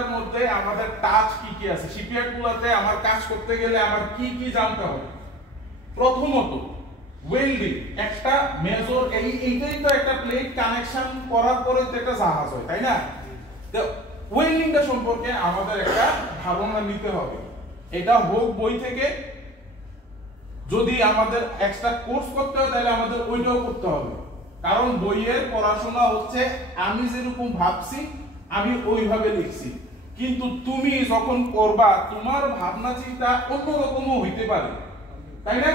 এর মধ্যে আমাদের টাচ কি কি আছে, শিপইয়ার্ড গুলোতে আমার কাজ করতে গেলে আমার কি কি জানতে হবে। প্রথমত ওয়েল্ডিং, একটা মেজর এইটাই তো একটা প্লেট কানেকশন করার পরে তো একটা জাহাজ হয়, তাই না? তো ওয়েল্ডিংটা সম্পর্কে আমাদের একটা ধারণা নিতে হবে। এটা হোক বই থেকে, যদি আমাদের এক্সট্রা কোর্স করতে হয় তাহলে আমাদের ওইটাও করতে হবে। কারণ বইয়ের পড়াশোনা হচ্ছে আমি যেরকম ভাবছি আমি ওইভাবে লিখছি, কিন্তু তুমি যখন করবা তোমার ভাবনা চিন্তা অন্যরকমও হইতে পারে, তাই না?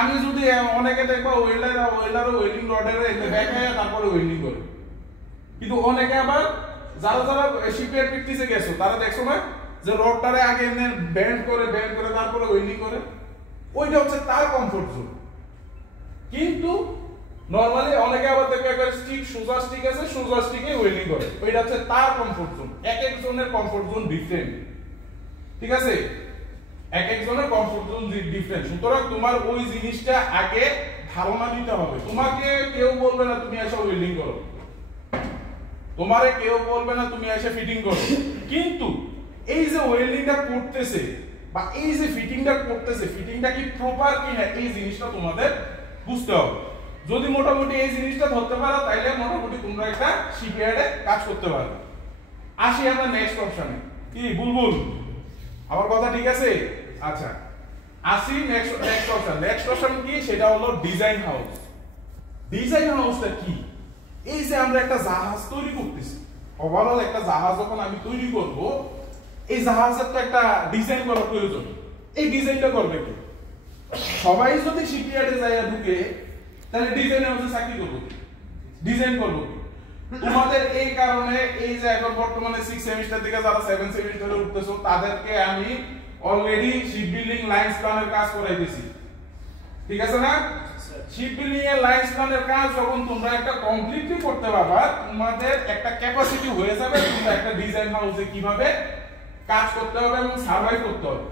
আমি যদি অনেকে দেখবা ওয়েল্ডার ওয়েল্ডিং রডের দেখায় তারপরে ওয়েল্ডিং করে, কিন্তু অনেকে আবার যারা যারা শিপইয়ার্ড প্র্যাকটিসে গেছো তারা দেখছো না যে রডটারে আগে ব্যান্ড করে তারপরে ওয়েল্ডিং করে, ওইটা হচ্ছে তার কমফোর্ট জোন। কিন্তু নরমালি অনেকে আবার দেখবে একটা স্টিক সোজা স্টিক আছে, সোজা স্টিকে ওয়েল্ডিং করে, ওইটা হচ্ছে তার কমফোর্ট জোন। এক এক জনের কমফোর্ট জোন ডিফারেন্ট, ঠিক আছে? এক এক জনের কমফোর্ট জোন ডিফারেন্ট। সুতরাং তোমার ওই জিনিসটা আগে ধারণা নিতে হবে। তোমাকে কেউ বলবে না তুমি এসে ওয়েল্ডিং করো, তোমারে কেউ বলবে না তুমি এসে ফিটিং করো, কিন্তু এই যে ওয়েল্ডিংটা করতেছে বা এই যে ফিটিংটা করতেছে, ফিটিংটা কি প্রপার কিনা এই জিনিসটা তোমাদের বুঝতে হবে। যদি মোটামুটি এই জিনিসটা ধরতে পারো তাহলে মোটামুটি তোমরা একটা শিপইয়ার্ডে কাজ করতে পারবে। আসি আমরা নেক্সট অপশনে। কি বুলবুল, আমার কথা ঠিক আছে? আচ্ছা, আসি নেক্সট অপশন। নেক্সট অপশন কি? সেটা হলো ডিজাইন হাউস। ডিজাইন হাউসটা কি? এই যে আমরা একটা জাহাজ তৈরি করতেছি, ওভারঅল একটা জাহাজ যখন আমি তৈরি করব, এই জাহাজের তো একটা ডিজাইন করা প্রয়োজন। এই ডিজাইনটা করবে কি? সবাই যদি শিপইয়ার্ডে যায় ঢুকে তাহলে ডিজাইন হাউসে চাকরি করব, ডিজাইন করব। তোমাদের এই কারণে এই যে এখন বর্তমানে 6 সেমিস্টার থেকে যারা 7 সেমিস্টারে উঠতেছো তাদেরকে আমি অলরেডি শিপ বিল্ডিং লাইন্স প্ল্যানের কাজ করাইতেছি, ঠিক আছে না? শিপ বিল্ডিং এর লাইন্স প্ল্যানের কাজ যখন তোমরা একটা কমপ্লিটলি করতে পারবা, তোমাদের একটা ক্যাপাসিটি হয়ে যাবে তোমরা একটা ডিজাইন হাউসে কিভাবে কাজ করতে হবে এবং সার্ভাইভ করতে হবে।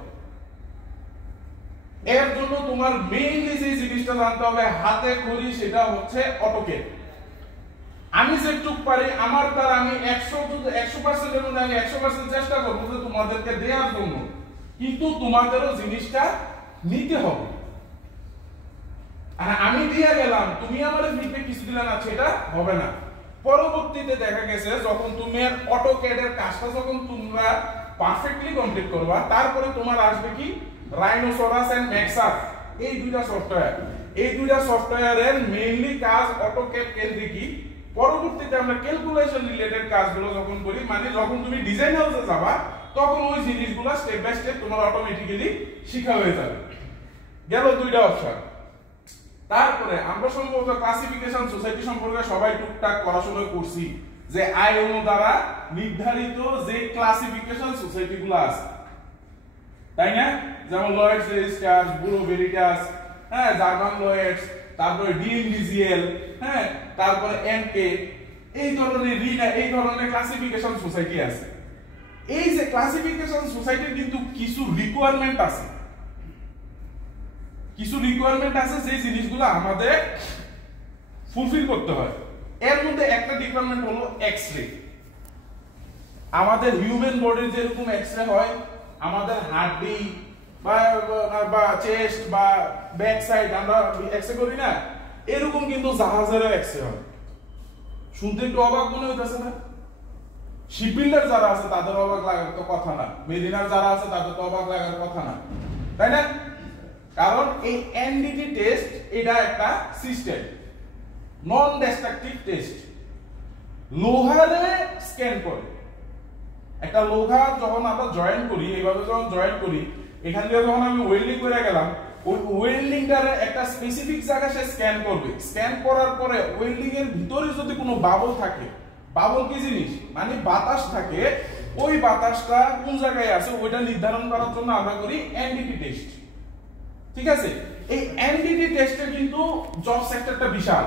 এর জন্য তোমার মেইনলি যে জিনিসটা জানতে হবে হাতে খড়ি, সেটা হচ্ছে অটোক্যাড। আমি যেটুকু পারি আমার দ্বারা আমি 100% এর মধ্যে আমি 100% চেষ্টা করব যে তোমাদেরকে দেওয়ার জন্য, কিন্তু তোমাদেরও জিনিসটা নিতে হবে। আর আমি দিয়ে গেলাম তুমি আমাদের ফিডব্যাক কিছু দিলে না, সেটা হবে না। পরবর্তীতে দেখা গেছে যখন তুমি অটোক্যাডের কাজটা যখন তোমরা পারফেক্টলি কমপ্লিট করবা, তারপরে তোমার আসবে কি রাইনোসরাস এন্ড ম্যাক্সাস, এই দুইটা সফটওয়্যার। এই দুইটা সফটওয়্যারের মেইনলি কাজ অটোক্যাড কেন্দ্রিকই। পরবর্তীতে আমরা ক্যালকুলেশন রিলেটেড কাজগুলো যখন করি, মানে যখন তুমি ডিজাইন হাউসে যাবা তখন ওই জিনিসগুলো স্টেপ বাই স্টেপ তোমার অটোমেটিক্যালি শেখা হয়ে যাবে। গেল দুইটা অপশন। তারপরে আমরা সম্ভবত ক্লাসিফিকেশন সোসাইটি সম্পর্কে সবাই টুকটাক পড়াশোনা করছি, যে আইএলও দ্বারা নির্ধারিত যে ক্লাসিফিকেশন সোসাইটিগুলো আছে, তাই না? যেমন লয়েডস রেজিস্টার, ব্যুরো ভেরিটাস, হ্যাঁ, জার্মান লয়েডস, তারপরে ডিএনডিজিএল, হ্যাঁ, তারপরে এনকে, এই ধরনের রিনা, এই ধরনের ক্লাসিফিকেশন সোসাইটি আছে। এই যে ক্লাসিফিকেশন সোসাইটির কিন্তু কিছু রিকোয়ারমেন্ট আছে, কিছু রিকোয়ারমেন্ট আছে যে জিনিসগুলো আমাদের ফুলফিল করতে হয়। এর মধ্যে একটা ডিপার্টমেন্ট হলো এক্সরে। আমাদের হিউম্যান বডির যেরকম এক্সরে হয়, আমাদের হার্টডি বা চেস্ট বা ব্যাক সাইড আমরা এক্সরে করি না, এরকম কিন্তু জাহাজেরও এক্সরে হয়। শুনতে একটু অবাক মনে হইতেছে না? শিপ বিল্ডার যারা আছে তাদের অবাক লাগার তো কথা না, মেরিনার যারা আছে তাদের তো অবাক লাগার কথা না, তাই না? কারণ এই এনডিটি টেস্ট এটা একটা সিস্টেম, নন ডিস্ট্রাকটিভ টেস্ট। লোহারে স্ক্যান করে, একটা লোহা যখন আমরা জয়েন করি, এইভাবে যখন জয়েন করি, এখান থেকে যখন আমি ওয়েল্ডিং করে গেলাম, ওই ওয়েল্ডিংটারে একটা স্পেসিফিক জায়গায় সে স্ক্যান করবে। স্ক্যান করার পরে ওয়েল্ডিং এর ভিতরে যদি কোনো বাবল থাকে, বাবল কি জিনিস মানে বাতাস থাকে, ওই বাতাসটা কোন জায়গায় আছে ওইটা নির্ধারণ করার জন্য আমরা করি এনডিটি টেস্ট, ঠিক আছে? এই এনডিটি টেস্টে কিন্তু জব সেক্টরটা বিশাল।